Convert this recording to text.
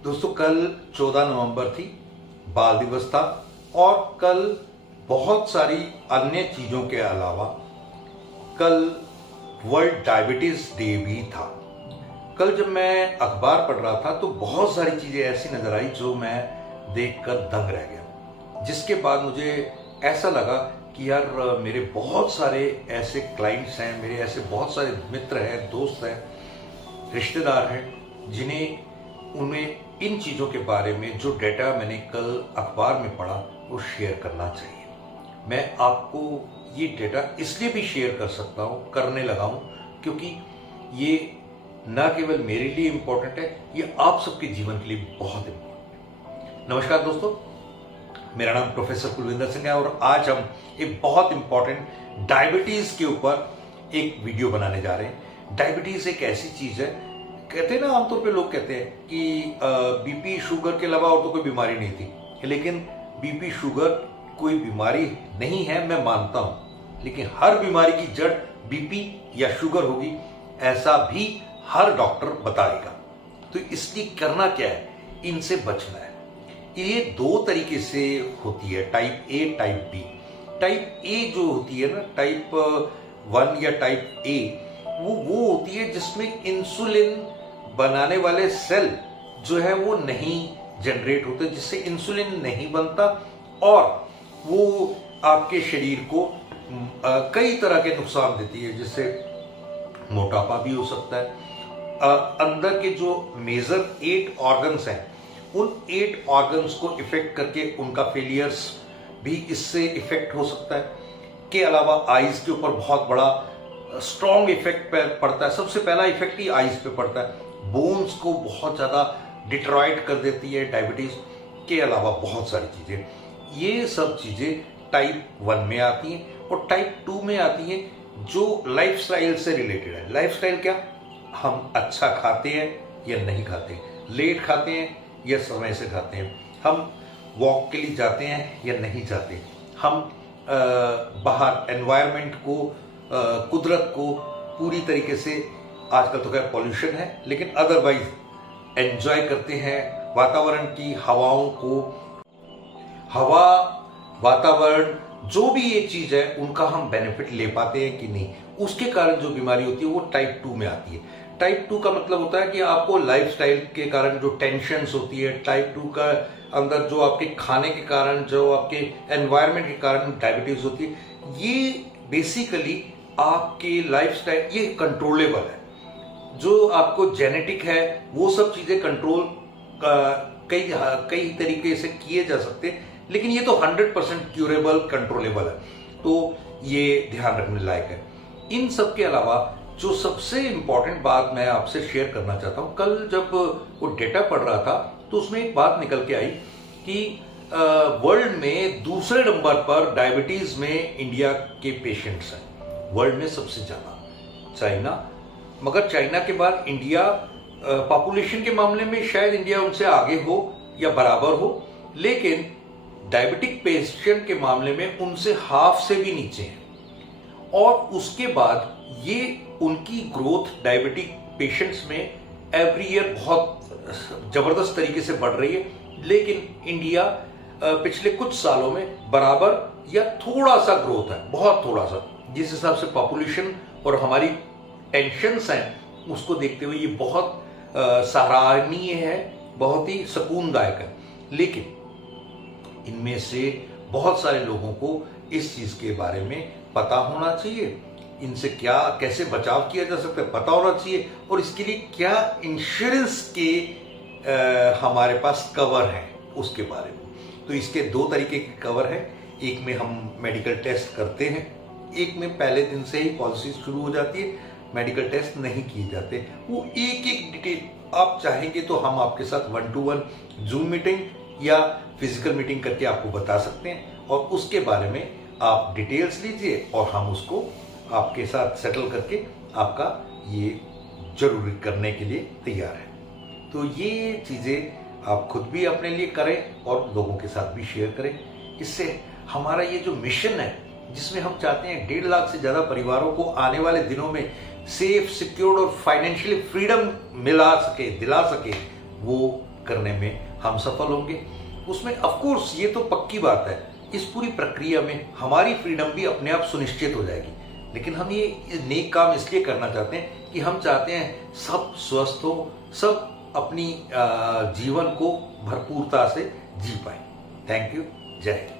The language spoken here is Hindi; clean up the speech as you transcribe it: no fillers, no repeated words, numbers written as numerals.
दोस्तों कल 14 नवंबर थी, बाल दिवस था और कल बहुत सारी अन्य चीज़ों के अलावा कल वर्ल्ड डायबिटीज़ डे भी था। कल जब मैं अखबार पढ़ रहा था तो बहुत सारी चीज़ें ऐसी नज़र आई जो मैं देखकर दंग रह गया, जिसके बाद मुझे ऐसा लगा कि यार मेरे बहुत सारे ऐसे क्लाइंट्स हैं, मेरे ऐसे बहुत सारे मित्र हैं, दोस्त हैं, रिश्तेदार हैं जिन्हें उन्हें इन चीज़ों के बारे में जो डेटा मैंने कल अखबार में पढ़ा वो शेयर करना चाहिए। मैं आपको ये डेटा इसलिए भी शेयर कर सकता हूँ, करने लगा हूँ, क्योंकि ये न केवल मेरे लिए इम्पोर्टेंट है, ये आप सबके जीवन के लिए बहुत इम्पोर्टेंट है। नमस्कार दोस्तों, मेरा नाम प्रोफेसर कुलविंदर सिंह है और आज हम एक बहुत इम्पोर्टेंट डायबिटीज़ के ऊपर एक वीडियो बनाने जा रहे हैं। डायबिटीज़ एक ऐसी चीज़ है, कहते हैं ना, आमतौर पे लोग कहते हैं कि बीपी शुगर के अलावा और तो कोई बीमारी नहीं थी, लेकिन बीपी शुगर कोई बीमारी नहीं है, मैं मानता हूं, लेकिन हर बीमारी की जड़ बीपी या शुगर होगी, ऐसा भी हर डॉक्टर बताएगा। तो इसलिए करना क्या है, इनसे बचना है। ये दो तरीके से होती है, type A, type B. Type A जो होती है ना, टाइप 1 या टाइप ए, वो होती है जिसमें इंसुलिन बनाने वाले सेल जो है वो नहीं जनरेट होते, जिससे इंसुलिन नहीं बनता और वो आपके शरीर को कई तरह के नुकसान देती है, जिससे मोटापा भी हो सकता है। अंदर के जो मेजर 8 ऑर्गन्स हैं, उन 8 ऑर्गन्स को इफेक्ट करके उनका फेलियर्स भी इससे इफेक्ट हो सकता है। के अलावा आईज के ऊपर बहुत बड़ा स्ट्रॉन्ग इफेक्ट पड़ता है। सबसे पहला इफेक्ट ही आईज पे पड़ता है, बोन्स को बहुत ज़्यादा डिट्रॉइट कर देती है डायबिटीज़। के अलावा बहुत सारी चीज़ें, ये सब चीज़ें टाइप 1 में आती हैं और टाइप 2 में आती हैं जो लाइफस्टाइल से रिलेटेड है। लाइफस्टाइल क्या, हम अच्छा खाते हैं या नहीं खाते, लेट खाते हैं या समय से खाते हैं, हम वॉक के लिए जाते हैं या नहीं जाते, हम बाहर एनवायरनमेंट को, कुदरत को पूरी तरीके से, आजकल तो क्या पॉल्यूशन है, लेकिन अदरवाइज एंजॉय करते हैं वातावरण की हवाओं को। हवा, वातावरण, जो भी ये चीज है, उनका हम बेनिफिट ले पाते हैं कि नहीं, उसके कारण जो बीमारी होती है वो टाइप 2 में आती है। टाइप 2 का मतलब होता है कि आपको लाइफस्टाइल के कारण जो टेंशन्स होती है, टाइप 2 का अंदर जो आपके खाने के कारण, जो आपके एनवायरनमेंट के कारण डायबिटीज होती है, ये बेसिकली आपके लाइफस्टाइल, ये कंट्रोलेबल है। जो आपको जेनेटिक है वो सब चीजें कंट्रोल कई तरीके से किए जा सकते हैं, लेकिन ये तो 100% क्यूरेबल, कंट्रोलेबल है, तो ये ध्यान रखने लायक है। इन सब के अलावा जो सबसे इंपॉर्टेंट बात मैं आपसे शेयर करना चाहता हूं, कल जब वो डेटा पढ़ रहा था तो उसमें एक बात निकल के आई कि वर्ल्ड में दूसरे नंबर पर डायबिटीज में इंडिया के पेशेंट्स हैं, वर्ल्ड में सबसे ज्यादा चाइना, मगर चाइना के बाद इंडिया पॉपुलेशन के मामले में शायद इंडिया उनसे आगे हो या बराबर हो, लेकिन डायबिटिक पेशेंट के मामले में उनसे हाफ से भी नीचे हैं। और उसके बाद ये उनकी ग्रोथ डायबिटिक पेशेंट्स में एवरी ईयर बहुत जबरदस्त तरीके से बढ़ रही है, लेकिन इंडिया पिछले कुछ सालों में बराबर या थोड़ा सा ग्रोथ है, बहुत थोड़ा सा, जिस हिसाब से पॉपुलेशन और हमारी टेंशन्स हैं उसको देखते हुए ये बहुत सराहनीय है, बहुत ही सुकूनदायक है। लेकिन इनमें से बहुत सारे लोगों को इस चीज के बारे में पता होना चाहिए, इनसे क्या, कैसे बचाव किया जा सकता है पता होना चाहिए, और इसके लिए क्या इंश्योरेंस के हमारे पास कवर है उसके बारे में। तो इसके दो तरीके के कवर है, एक में हम मेडिकल टेस्ट करते हैं, एक में पहले दिन से ही पॉलिसी शुरू हो जाती है, मेडिकल टेस्ट नहीं किए जाते। वो एक एक डिटेल आप चाहेंगे तो हम आपके साथ 1-to-1 जूम मीटिंग या फिजिकल मीटिंग करके आपको बता सकते हैं, और उसके बारे में आप डिटेल्स लीजिए और हम उसको आपके साथ सेटल करके आपका ये जरूरी करने के लिए तैयार है। तो ये चीज़ें आप खुद भी अपने लिए करें और लोगों के साथ भी शेयर करें। इससे हमारा ये जो मिशन है, जिसमें हम चाहते हैं 1.5 लाख से ज़्यादा परिवारों को आने वाले दिनों में सेफ, सिक्योर्ड और फाइनेंशियली फ्रीडम दिला सके, वो करने में हम सफल होंगे। उसमें ऑफ कोर्स ये तो पक्की बात है, इस पूरी प्रक्रिया में हमारी फ्रीडम भी अपने आप सुनिश्चित हो जाएगी। लेकिन हम ये नेक काम इसलिए करना चाहते हैं कि हम चाहते हैं सब स्वस्थ हो, सब अपनी जीवन को भरपूरता से जी पाए। Thank you. जय हिंद।